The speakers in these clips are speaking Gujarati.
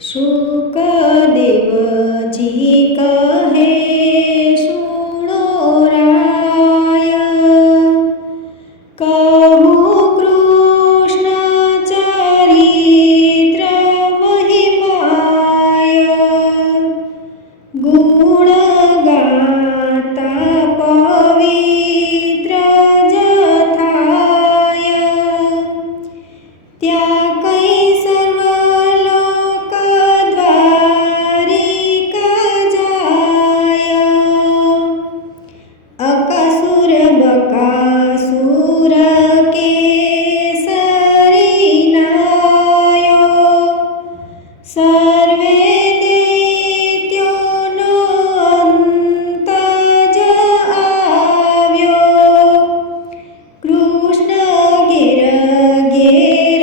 શુકદેવજી કહે સુણો રાય, કહું કૃષ્ણ ચરિત્ર મહિમાય, ગુણ ગાતા પવિત્ર જથાય, ત્યાં કઈ સર્વલોક દ્વારિકા જાય, અકાસુર બકાસુર કેસરી નાયો, સર્વે દૈત્યોનો અંત જ આવ્યો, કૃષ્ણ ઘેર ઘેર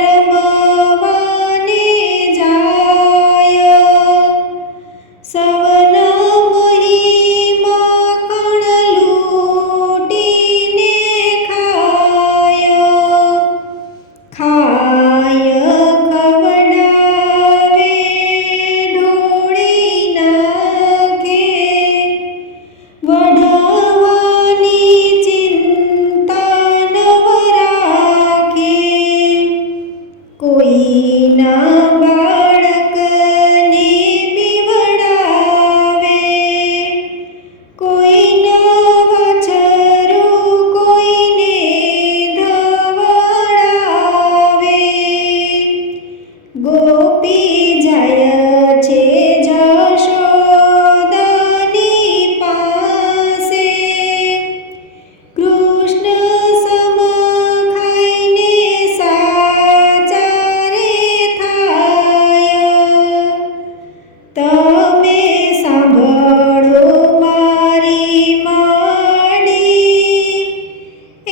રમવાને જાય, સવન મોહી માખણ લૂટીને ખાય, ખવડાવે ઢોળી નાખે, વઢવાની ચિંતા નવ રાખે, કોઈના બાળકને પીવડાવે, કોઈના વાછરું કોઈને ધવડાવે, ગોપી જાય છે જશોદાની પાસે, કૃષ્ણ સમ ખાઈને સાચા રે થાય, તમે સાંભળો મારી માડી,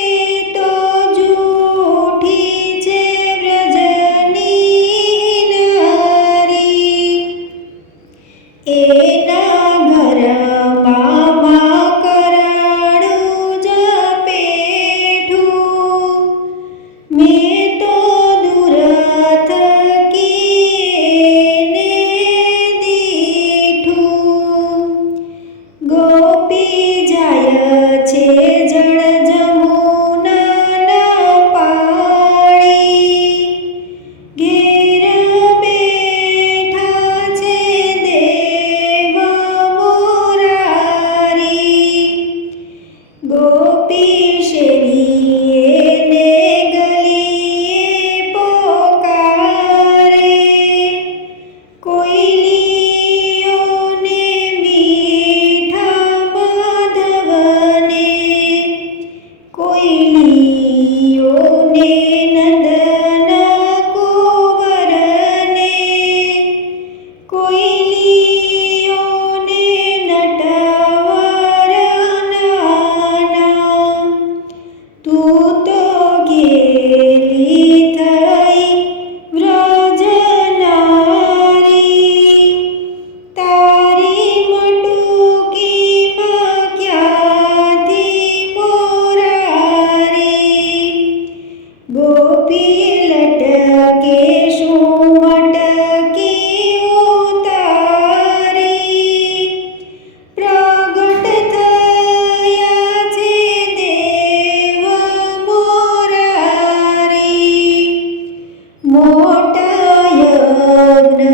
એ તો જૂઠી છે વ્રજની નારી, એના ઘરમાં કરાડું જ પેઠું, મેં તો દૂર થકીને દીઠું, ગોપી જાય છે જળ જમુનાના પાણી, ઘેર બેઠા છે દેવ મોરારી, ગોપી શેરીએ ને ગલીએ પોકારે, કોયલીઓને મીઠા માધવને, કોયલીઓને નંદન કુંવરને, કોયલીઓને નટવર નાના, તું તો ઘેલી થઈ વ્રજનારી, તારી મટુકીમાં ક્યાંથી મોરારી, ગોપી લટકે શું મટકી ઉતારી, પ્રગટ થયા છે દેવ મોરારી, મોટા યજ્ઞ